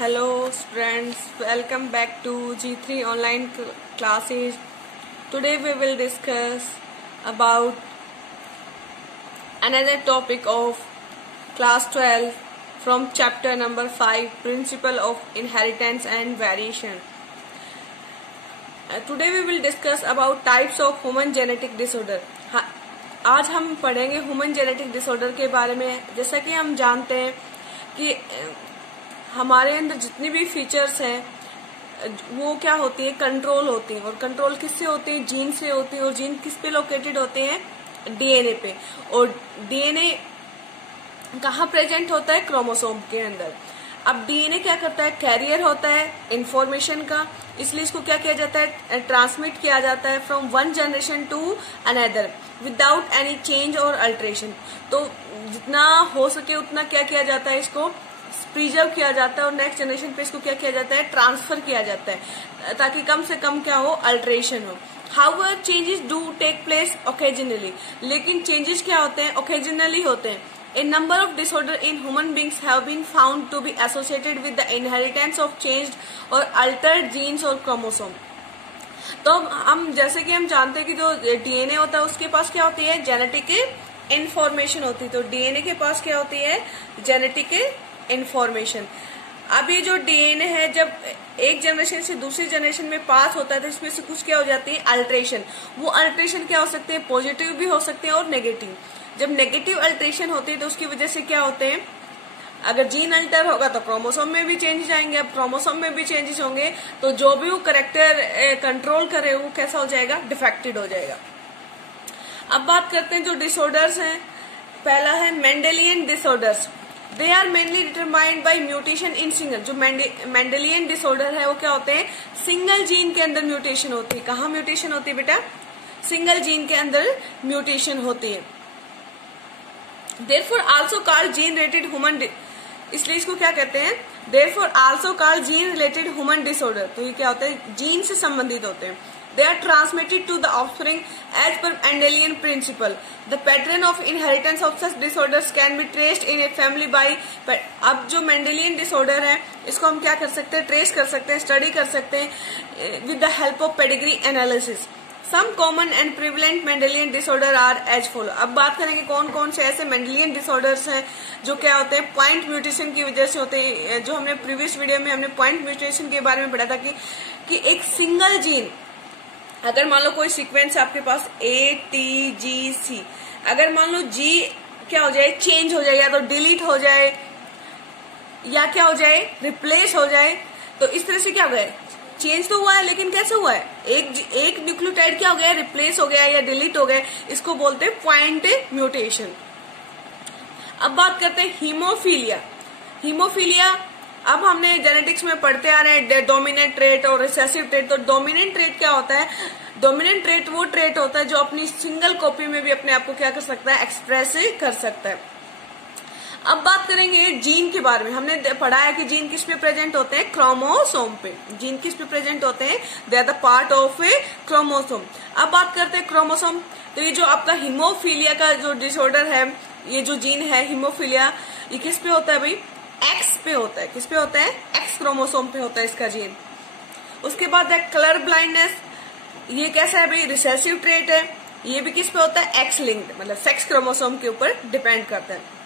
Hello friends, welcome back to G3 online classes. Today we will discuss about another topic of class 12 from chapter number 5, Principle of Inheritance and Variation. Today we will discuss about types of human genetic disorder. आज हम पढ़ेंगे human genetic disorder के बारे में। जैसा कि हम जानते हैं कि हमारे अंदर जितनी भी फीचर्स हैं वो क्या होती है, कंट्रोल होती हैं। और कंट्रोल किससे होती है? जीन से होती है। और जीन किस पे लोकेटेड होते हैं? डीएनए पे। और डीएनए कहाँ प्रेजेंट होता है? क्रोमोसोम के अंदर। अब डीएनए क्या करता है? कैरियर होता है इंफॉर्मेशन का, इसलिए इसको क्या किया जाता है? ट्रांसमिट किया जाता है from one generation to another without any change और अल्टरेशन। तो जितना हो सके उतना क्या किया जाता है? इसको प्रिजर्व किया जाता है और नेक्स्ट जनरेशन पे इसको क्या किया जाता है? ट्रांसफर किया जाता है, ताकि कम से कम क्या हो? अल्टरेशन हो। However changes do take place occasionally, लेकिन चेंजेस क्या होते हैं? ओकेजनली होते हैं। A number of disorders in human beings have been found to be associated with the inheritance of changed or altered genes or chromosome. तो हम जैसे कि हम जानते हैं कि जो डीएनए होता है उसके पास क्या होती है? जेनेटिक इंफॉर्मेशन होती है। तो डीएनए के पास क्या होती है? Genetic information. अब ये जो डीएनए है जब एक जनरेशन से दूसरी जनरेशन में पास होता है तो इसमें से कुछ क्या हो जाती है? अल्टरेशन। वो अल्टरेशन क्या हो सकते हैं? पॉजिटिव भी हो सकते हैं और नेगेटिव। जब नेगेटिव अल्टरेशन होती है तो उसकी वजह से क्या होते हैं? अगर जीन अल्टर होगा तो क्रोमोसोम में भी चेंजेस आएंगे। अब क्रोमोसोम में भी चेंजेस होंगे तो जो भी वो करेक्टर कंट्रोल करे वो कैसा हो जाएगा? डिफेक्टेड हो जाएगा। अब बात करते हैं जो डिसऑर्डर्स हैं। पहला है Mendelian disorders. They are mainly determined by mutation in single. जो मेंडेलियन डिसऑर्डर है वो क्या होते हैं? सिंगल जीन के अंदर म्यूटेशन होती है। कहाँ म्यूटेशन होती है बेटा? सिंगल जीन के अंदर म्यूटेशन होती है। Therefore also called gene related human, इसलिए इसको क्या कहते हैं? Therefore also called gene related human disorder। तो ये क्या होता है? जीन से संबंधित होते हैं। They are transmitted to the offspring as per Mendelian principle. The pattern of inheritance of such disorders can be traced in a family by। अब जो मेंडेलियन डिसऑर्डर है इसको हम क्या कर सकते हैं? ट्रेस कर सकते हैं, स्टडी कर सकते हैं with the help of pedigree analysis. Some common and prevalent Mendelian disorder are as follow। अब बात करेंगे कौन कौन से ऐसे मेंडेलियन डिसऑर्डर्स हैं जो क्या होते हैं? पॉइंट म्यूटेशन की वजह से होते हैं। जो हमने प्रीवियस वीडियो में हमने पॉइंट म्यूटेशन के बारे में पढ़ा था कि एक सिंगल जीन, अगर मान लो कोई सीक्वेंस आपके पास ATGC, अगर मान लो G क्या हो जाए? चेंज हो जाए, या तो डिलीट हो जाए या क्या हो जाए? रिप्लेस हो जाए। तो इस तरह से क्या हो गया? चेंज तो हुआ है लेकिन कैसे हुआ है? एक न्यूक्लियोटाइड क्या हो गया? रिप्लेस हो गया या डिलीट हो गया। इसको बोलते हैं पॉइंट म्यूटेशन। अब बात करते हैं हीमोफीलिया। हीमोफीलिया अब हमने जेनेटिक्स में पढ़ते आ रहे हैं डोमिनेंट ट्रेट और रिसेसिव ट्रेट। तो डोमिनेंट ट्रेट क्या होता है? डोमिनेंट ट्रेट वो ट्रेट होता है जो अपनी सिंगल कॉपी में भी अपने आप को क्या कर सकता है? एक्सप्रेस कर सकता है। अब बात करेंगे जीन के बारे में। हमने पढ़ा है कि जीन किस पे प्रेजेंट होते हैं? क्रोमोसोम पे। जीन किस पे प्रेजेंट होते हैं? They are the part of a chromosome. अब बात करते हैं क्रोमोसोम। तो ये जो आपका हीमोफीलिया का जो डिसऑर्डर है, ये जो जीन है हीमोफीलिया, ये किस पे होता है भाई? एक्स पे होता है। किस पे होता है? एक्स क्रोमोसोम पे होता है इसका जीन। उसके बाद है कलर ब्लाइंडनेस। ये कैसा है भाई? रिसेसिव ट्रेट है। ये भी किस पे होता है? एक्स लिंक्ड, मतलब सेक्स क्रोमोसोम के ऊपर डिपेंड करता है।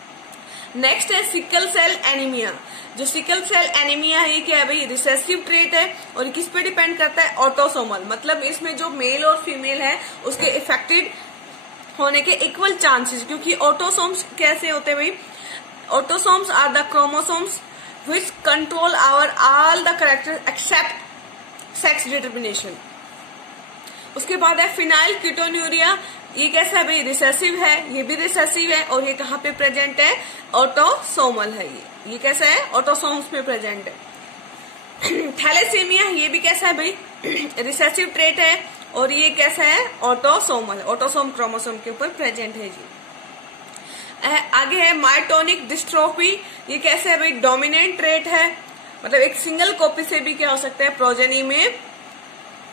नेक्स्ट है सिकल सेल एनीमिया। जो सिकल सेल एनीमिया है ये क्या है भाई? रिसेसिव ट्रेट है और किस पे डिपेंड करता है? ऑटोसोमल, मतलब इसमें जो मेल और फीमेल है उसके इफेक्टेड होने के इक्वल चांसेस। क्योंकि ऑटोसोम्स कैसे होते हैं भाई? Autosomes are the chromosomes which control our all the character except sex determination. उसके बाद है फिनाइल कीटोन्यूरिया। ये कैसा है भाई? रिसेसिव है। ये भी रिसेसिव है और ये कहाँ पे प्रेजेंट है? ऑटोसोमल है। ये कैसा है? ऑटोसोम्स में प्रेजेंट है। थैलेसीमिया, ये भी कैसा है भाई? रिसेसिव ट्रेट है और ये कैसा है? ऑटोसोमल, ऑटोसोम क्रोमोसोम के ऊपर प्रेजेंट है जी। आगे है मायोटोनिक डिस्ट्रोफी। ये कैसे है भाई? डोमिनेंट ट्रेट है, मतलब एक सिंगल कॉपी से भी क्या हो सकता है? प्रोजेनी में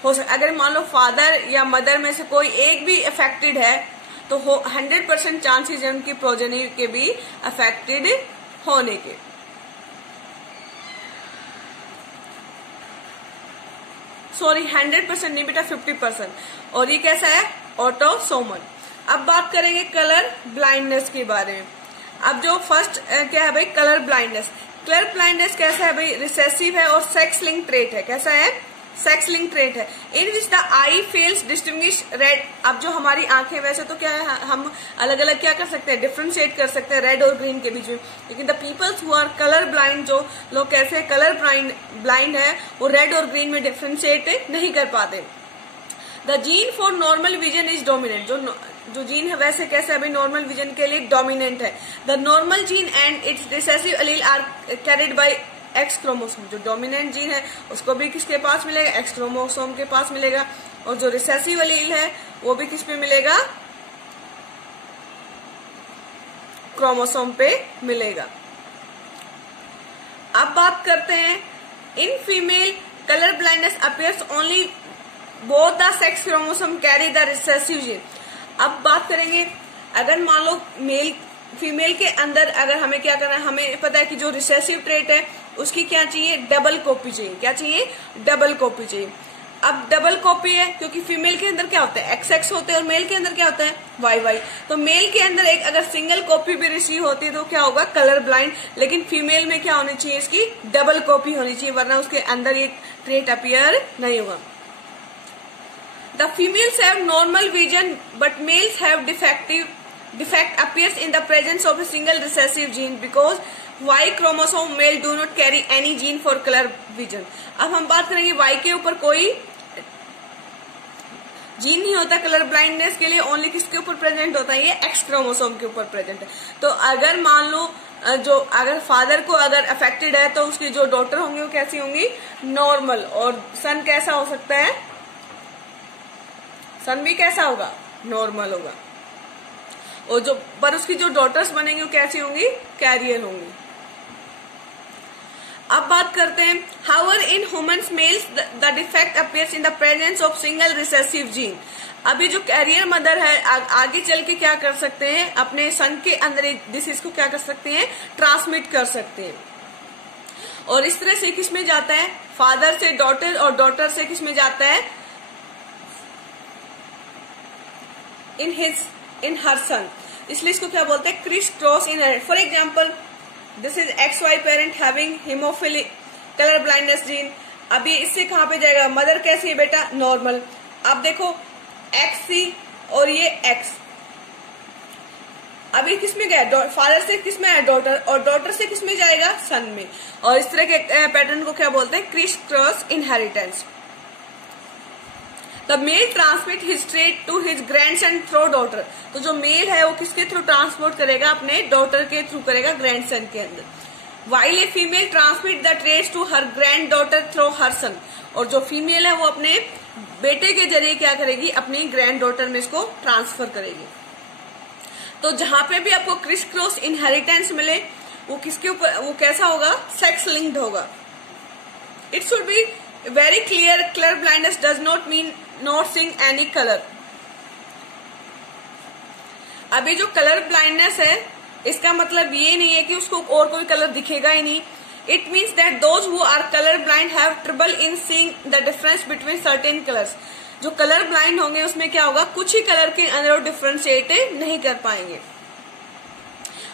हो सकता। अगर मान लो फादर या मदर में से कोई एक भी अफेक्टेड है तो 100% चांसेस है उनकी प्रोजेनी के भी अफेक्टेड होने के। सॉरी 100% नहीं बेटा, 50%, और ये कैसा है, ऑटोसोमल। अब बात करेंगे कलर ब्लाइंडनेस के बारे में। अब जो फर्स्ट क्या है भाई, कलर ब्लाइंडनेस। कलर ब्लाइंडनेस कैसा है भाई, रिसेसिव है और सेक्स लिंक ट्रेट है। कैसा है, सेक्स लिंक ट्रेट है। In which the eye fails distinguish red. अब जो हमारी आंखें, वैसे तो क्या है, हम अलग अलग क्या कर सकते हैं, डिफ्रेंशिएट कर सकते हैं रेड और ग्रीन के बीच में, लेकिन the peoples who are colour blind, जो लोग कैसे हैं, कलर ब्लाइंड है, वो रेड और ग्रीन में डिफ्रेंशिएट नहीं कर पाते। The gene for normal vision is dominant. जो जीन है वैसे कैसे अभी नॉर्मल विजन के लिए डोमिनेंट है। The normal gene and its recessive allele are carried by X chromosome. जो डोमिनेंट जीन है उसको भी किसके पास मिलेगा, एक्स क्रोमोसोम के पास मिलेगा, और जो रिसेसिव एलील है वो भी किस पे मिलेगा, क्रोमोसोम पे मिलेगा। अब बात करते हैं, in female colour blindness appears only both the sex chromosome carry the recessive gene. अब बात करेंगे, अगर मान लो मेल फीमेल के अंदर अगर हमें क्या करना है, हमें पता है कि जो रिसेसिव ट्रेट है उसकी क्या चाहिए, डबल कॉपी चाहिए। क्या चाहिए, डबल कॉपी चाहिए। अब डबल कॉपी है क्योंकि फीमेल के अंदर क्या होता है, XX होते हैं, और मेल के अंदर क्या होता है, YY। तो मेल के अंदर एक अगर सिंगल कॉपी भी रिसीव होती है तो क्या होगा, कलर ब्लाइंड। लेकिन फीमेल में क्या होनी चाहिए, इसकी डबल कॉपी होनी चाहिए, वरना उसके अंदर ये ट्रेट अपीयर नहीं होगा। The females have normal vision, but males have defect appears in the presence of a single recessive gene because Y chromosome male do not carry any gene for color vision। अब हम बात करेंगे Y के ऊपर कोई gene नहीं होता colour blindness के लिए, ओनली किसके ऊपर प्रेजेंट होता है, ये X क्रोमोसोम के ऊपर प्रेजेंट है। तो अगर मान लो जो अगर फादर को अगर अफेक्टेड है तो उसकी जो डॉटर होंगी वो कैसी होंगी, नॉर्मल, और सन कैसा हो सकता है, सन भी कैसा होगा, नॉर्मल होगा, और जो पर उसकी जो डॉटर्स बनेंगी वो कैसी होंगी, कैरियर होंगी। अब बात करते हैं, however in humans males the defect appears in the presence of single recessive gene. अभी जो कैरियर मदर है आगे चल के क्या कर सकते हैं, अपने सन के अंदर एक डिसीज को क्या कर सकते हैं, ट्रांसमिट कर सकते हैं। और इस तरह से किस में जाता है, फादर से डॉटर, और डॉटर से किस में जाता है, इन हर सन। इसलिए इसको क्या बोलते हैं, criss cross inheritance. For example, this is XY parent having haemophilic colour blindness gene. अभी इससे कहां पे जाएगा, मदर कैसी है बेटा, नॉर्मल। अब देखो XC और ये X, अभी किस में गया, फादर से किस में आया, डॉटर, और डॉटर से किस में जाएगा, सन में। और इस तरह के पैटर्न को क्या बोलते हैं, criss cross inheritance. The male transmit his trait to his grandson through daughter. तो जो मेल है वो किसके थ्रू ट्रांसपोर्ट करेगा, अपने डॉटर के थ्रू करेगा, ग्रैंडसन के अंदर। While a female transmit the traits to her granddaughter through her son. और जो फीमेल है वो अपने बेटे के जरिए क्या करेगी, अपनी ग्रैंड डॉटर में इसको ट्रांसफर करेगी। तो जहां पे भी आपको क्रिस क्रॉस इनहेरिटेंस मिले वो किसके ऊपर, वो कैसा होगा, सेक्स लिंक्ड होगा। It should be very clear, colour blindness does not mean not seeing any colour. अभी जो कलर ब्लाइंडनेस है इसका मतलब ये नहीं है कि उसको और कोई कलर दिखेगा ही नहीं। It means that those who are colour blind have trouble in seeing the difference between certain colours. जो कलर ब्लाइंड होंगे उसमें क्या होगा, कुछ ही कलर के अंदर डिफरेंशिएट नहीं कर पाएंगे।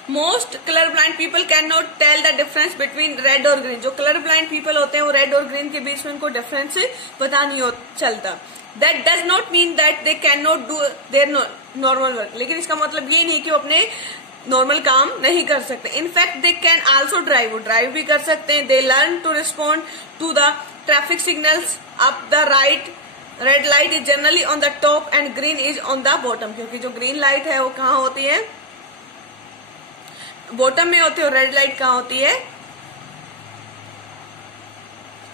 Most colour blind people can not tell the difference between red और ग्रीन। जो कलर ब्लाइंड पीपल होते हैं वो रेड और ग्रीन के बीच में उनको डिफरेंस पता नहीं चलता। That does not mean that they can not do their normal work. लेकिन इसका मतलब ये नहीं कि वो अपने नॉर्मल काम नहीं कर सकते। In fact they can also drive, वो ड्राइव भी कर सकते हैं। They learn to respond to the traffic signals up the right. Red light is generally on the top and green is on the bottom. क्योंकि जो ग्रीन लाइट है वो कहाँ होती है, बॉटम में होती है, और रेड लाइट कहाँ होती है,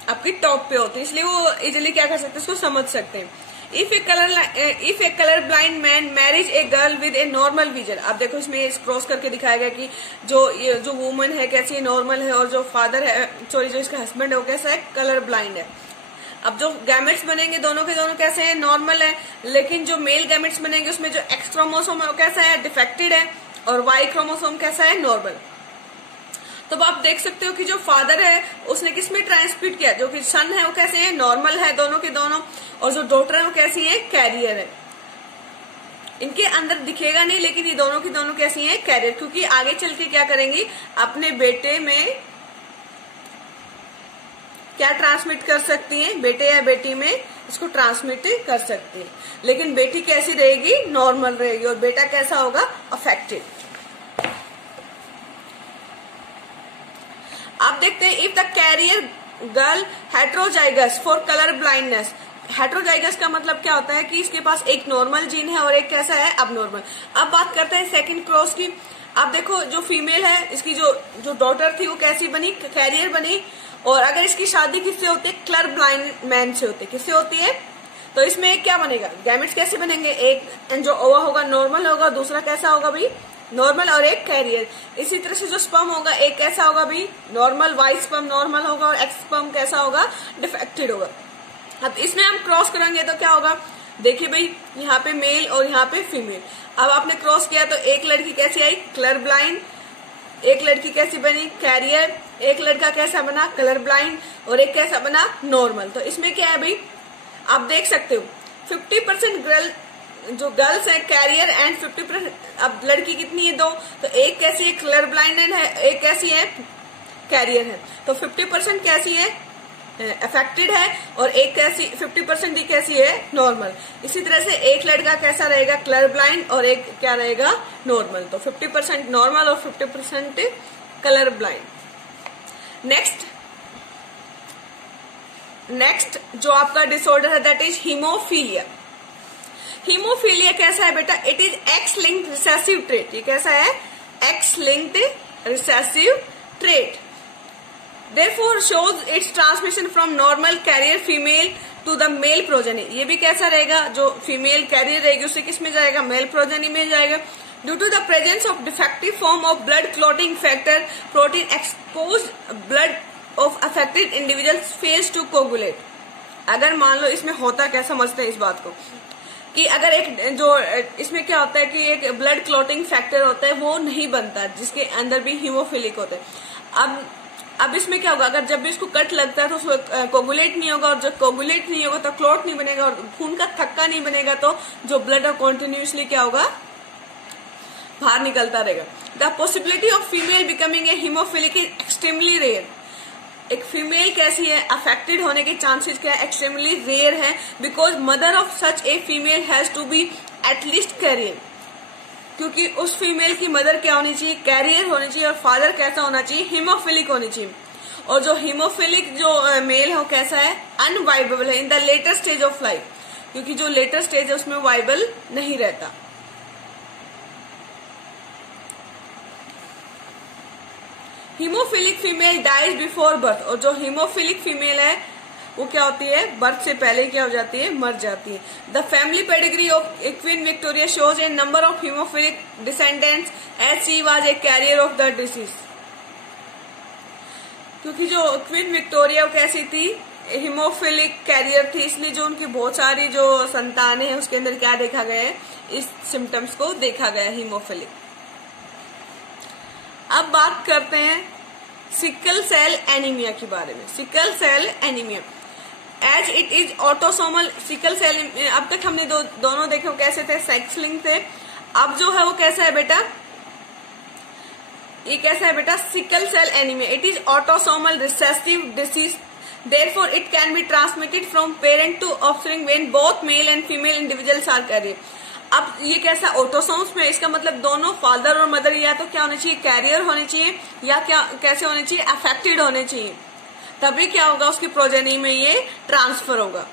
आपकी टॉप पे होती है। इसलिए वो इजिली क्या कर सकते हैं, उसको समझ सकते हैं। If A colour blind man marriage a girl with a normal vision. अब देखो इसमें क्रॉस करके दिखाया गया कि जो वुमन है कैसी नॉर्मल है, और जो फादर है, सॉरी जो इसका हस्बैंड है वो कैसा है, कलर ब्लाइंड है। अब जो गैमेट्स बनेंगे दोनों के दोनों कैसे हैं, नॉर्मल है। लेकिन जो मेल गैमेट्स बनेंगे उसमें जो एक्स क्रोमोसोम है वो कैसा है, डिफेक्टेड है, और वाई क्रोमोसोम कैसा है, नॉर्मल। तो आप देख सकते हो कि जो फादर है उसने किसमें ट्रांसमिट किया, जो कि सन है वो कैसे है, नॉर्मल है दोनों के दोनों, और जो डॉटर है वो कैसी है, कैरियर है। इनके अंदर दिखेगा नहीं लेकिन ये दोनों की दोनों कैसी हैं, कैरियर, क्योंकि आगे चल के क्या करेंगी, अपने बेटे में क्या ट्रांसमिट कर सकती हैं, बेटे या बेटी में इसको ट्रांसमिट कर सकती है। लेकिन बेटी कैसी रहेगी, नॉर्मल रहेगी, और बेटा कैसा होगा, अफेक्टेड। आप देखते हैं if the carrier girl heterozygous for colour blindness. Heterozygous का मतलब क्या होता है कि इसके पास एक नॉर्मल जीन है और एक कैसा है, अबनॉर्मल। अब बात करते हैं सेकंड क्रॉस की। अब देखो जो फीमेल है इसकी जो डॉटर थी वो कैसी बनी, कैरियर बनी, और अगर इसकी शादी किससे होती है, कलर ब्लाइंड मैन से होती है। किससे होती है, तो इसमें क्या बनेगा, गैमेट्स कैसे बनेंगे, एक जो ओवा होगा नॉर्मल होगा, दूसरा कैसा होगा भाई, नॉर्मल, और एक कैरियर। इसी तरह से जो स्पर्म होगा एक कैसा होगा भाई, नॉर्मल, वाई स्पर्म नॉर्मल होगा, और एक्स स्पर्म कैसा होगा, डिफेक्टेड होगा। अब इसमें हम क्रॉस करेंगे तो क्या होगा, देखिए भाई यहाँ पे मेल और यहाँ पे फीमेल। अब आपने क्रॉस किया तो एक लड़की कैसी आई, कलर ब्लाइंड, एक लड़की कैसी बनी, कैरियर, एक लड़का कैसा बना, कलर ब्लाइंड, और एक कैसा बना, नॉर्मल। तो इसमें क्या है भाई, आप देख सकते हो 50% जो गर्ल्स है कैरियर एंड 50%, अब लड़की कितनी है, दो, तो एक कैसी है, कलर ब्लाइंड है, एक कैसी है, कैरियर है। तो 50% कैसी है, अफेक्टेड है, और एक कैसी 50% ही कैसी है, नॉर्मल। इसी तरह से एक लड़का कैसा रहेगा, कलर ब्लाइंड, और एक क्या रहेगा, नॉर्मल। तो 50% नॉर्मल और 50% कलर ब्लाइंड। नेक्स्ट जो आपका डिसऑर्डर है दैट इज हीमोफीलिया। हीमोफीलिया कैसा है बेटा, it is x linked recessive trait. ये कैसा है, x linked recessive trait. Therefore shows its transmission from normal carrier female to the male progeny। ये भी कैसा रहेगा, जो फीमेल कैरियर रहेगी उससे किस में जाएगा, मेल प्रोजेनी में जाएगा। Due to the presence of defective form of blood clotting factor protein exposed blood of affected individuals fails to coagulate। अगर मान लो इसमें होता क्या, समझते हैं इस बात को, कि अगर एक जो इसमें क्या होता है कि एक ब्लड क्लॉटिंग फैक्टर होता है वो नहीं बनता, जिसके अंदर भी हीमोफिलिक होता है। अब इसमें क्या होगा, अगर जब भी इसको कट लगता है तो उसको कोगुलेट नहीं होगा, और जब कोगुलेट नहीं होगा तो क्लॉट नहीं बनेगा, और खून का थक्का नहीं बनेगा, तो जो ब्लड है कॉन्टिन्यूसली क्या होगा, बाहर निकलता रहेगा। The possibility of female becoming a haemophilic is extremely rare. एक फीमेल कैसी है, अफेक्टेड होने के चांसेस क्या है, एक्सट्रीमली रेयर है, because mother of such a female has to be at least carrier. क्योंकि उस फीमेल की मदर क्या होनी चाहिए, कैरियर होनी चाहिए, और फादर कैसा होना चाहिए, हीमोफिलिक होनी चाहिए। और जो हीमोफिलिक जो मेल है वो कैसा है, अनवाइबल है in the later stage of life, क्योंकि जो लेटर स्टेज है उसमें वाइबल नहीं रहता। Haemophilic female dies before birth. और जो हीमोफिलिक फीमेल है वो क्या होती है, बर्थ से पहले क्या हो जाती है, मर जाती है। The family pedigree of Queen Victoria shows a number of haemophilic descendants as she was a carrier of the disease. क्योंकि जो क्वीन विक्टोरिया कैसी थी, हीमोफिलिक कैरियर थी, इसलिए जो उनकी बहुत सारी जो संतानें हैं उसके अंदर क्या देखा गया है, इस सिम्टम्स को देखा गया है, हीमोफिलिक। अब बात करते हैं सिकल सेल एनीमिया के बारे में। Sickle cell anaemia as it is autosomal. Sickle cell, अब तक हमने दोनों देखे वो कैसे थे, सेक्स लिंक थे। अब जो है वो कैसा है बेटा, ये कैसा है बेटा, sickle cell anaemia. It is autosomal recessive disease, therefore it can be transmitted from parent to offspring when both male and female individuals are carrier. अब ये कैसा, ऑटोसोम्स में, इसका मतलब दोनों फादर और मदर या तो क्या होने चाहिए, कैरियर होने चाहिए, या क्या कैसे होने चाहिए, अफेक्टेड होने चाहिए, तभी क्या होगा, उसकी प्रोजेनी में ये ट्रांसफर होगा।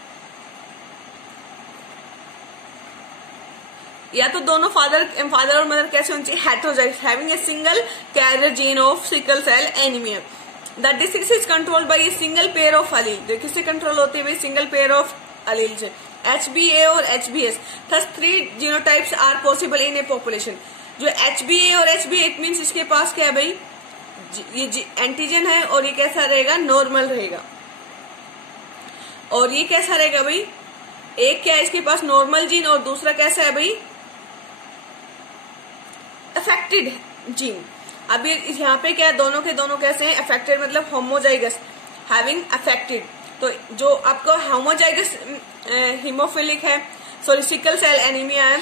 या तो दोनों फादर और मदर कैसे होनी चाहिए, heterozygous having a single carrier gene of sickle cell anaemia. The disease is controlled by a single pair of allele. किससे कंट्रोल होती है भाई, सिंगल पेयर ऑफ अलील से, HbA और HbS। Thus 3 genotypes are possible in a population. जो HbA और HbA it means इसके पास क्या है भाई, ये एंटीजन है, और ये कैसा रहेगा, नॉर्मल रहेगा। और ये कैसा रहेगा भाई, एक क्या है इसके पास, नॉर्मल जीन, और दूसरा कैसा है भाई, अफेक्टेड जीन। अभी यहाँ पे क्या है, दोनों के दोनों कैसे हैं, अफेक्टेड मतलब होमोजाइगस, हैविंग अफेक्टेड। तो जो आपको होमोजाइगस हीमोफिलिक है, सॉरी सिकल सेल एनीमिया है,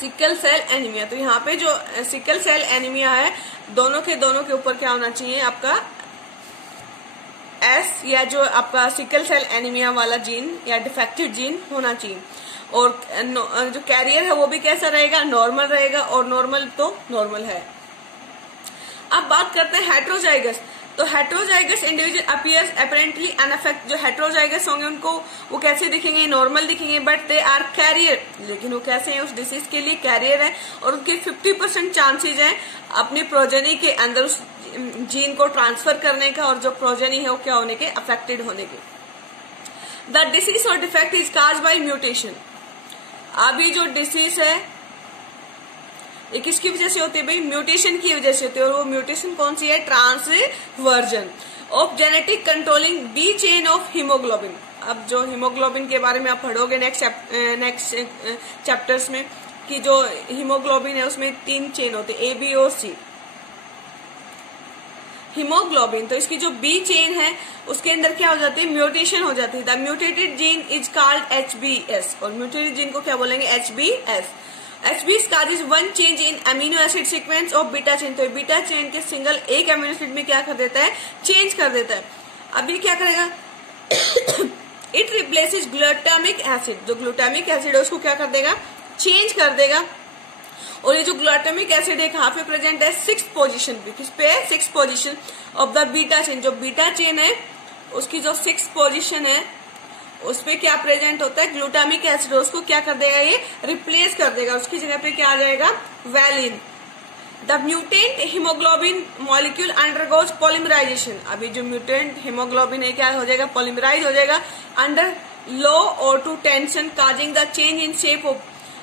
सिकल सेल एनीमिया। तो यहाँ पे जो सिकल सेल एनीमिया है, दोनों के ऊपर क्या होना चाहिए आपका एस, या जो आपका सिकल सेल एनीमिया वाला जीन या डिफेक्टिव जीन होना चाहिए। और जो कैरियर है वो भी कैसा रहेगा, नॉर्मल रहेगा, और नॉर्मल तो नॉर्मल है। अब बात करते हैं हेट्रोजाइगस। तो हेट्रोजाइगस इंडिविजुअल अपीयर्स अपेरेंटली अनअफेक्ट। जो हेट्रोजाइगस होंगे उनको वो कैसे दिखेंगे, नॉर्मल दिखेंगे, बट दे आर कैरियर। लेकिन वो कैसे हैं, उस डिसीज के लिए कैरियर है, और उनके 50% चांसेज हैं अपनी प्रोजेनी के अंदर उस जीन को ट्रांसफर करने का, और जो प्रोजेनी है वो क्या होने के, अफेक्टेड होने के। द डिसीज और defect is caused by mutation. अभी जो डिसीज है ये किसकी वजह से होती है भाई, म्यूटेशन की वजह से होती है। और वो म्यूटेशन कौन सी है, transversion of genetic controlling B chain of haemoglobin. अब जो हीमोग्लोबिन के बारे में आप पढ़ोगे नेक्स्ट चैप्टर्स में, कि जो हीमोग्लोबिन है उसमें 3 चेन होते हैं, ए बी और सी हीमोग्लोबिन। तो इसकी जो बी चेन है उसके अंदर क्या हो जाती है, म्यूटेशन हो जाती है। The mutated gene is called HBS, और म्यूटेटेड जीन को क्या बोलेंगे, HBS। HBS causes one change in amino acid sequence of beta chain. तो बीटा चेन के सिंगल एक एमिनो एसिड में क्या कर देता है, चेंज कर देता है। अब ये क्या करेगा, इट रिप्लेसेस ग्लूटामिक एसिड। जो ग्लूटामिक एसिड है उसको क्या कर देगा, चेंज कर देगा। और ये जो ग्लूटामिक एसिड है कहाँ पे प्रेजेंट है, 6th पोजीशन पे। किस पे है, 6th position of the beta chain. जो बीटा चेन है उसकी जो 6th पोजीशन है उस पे क्या प्रेजेंट होता है, ग्लूटामिक एसिड। उसको क्या कर देगा, ये रिप्लेस कर देगा, उसकी जगह पे क्या आ जाएगा, valine. The mutant haemoglobin molecule undergoes polymerisation. अभी जो म्यूटेंट हीमोग्लोबिन है क्या हो जाएगा, पॉलीमराइज हो जाएगा under low O2 tension, causing the change in shape of.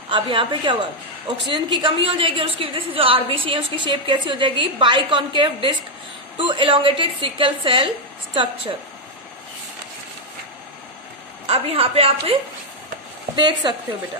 अब यहाँ पे क्या हुआ, ऑक्सीजन की कमी हो जाएगी, और उसकी वजह से जो आरबीसी है उसकी शेप कैसी हो जाएगी, biconcave disc to elongated sickle cell structure. अब यहाँ पे आप देख सकते हो बेटा,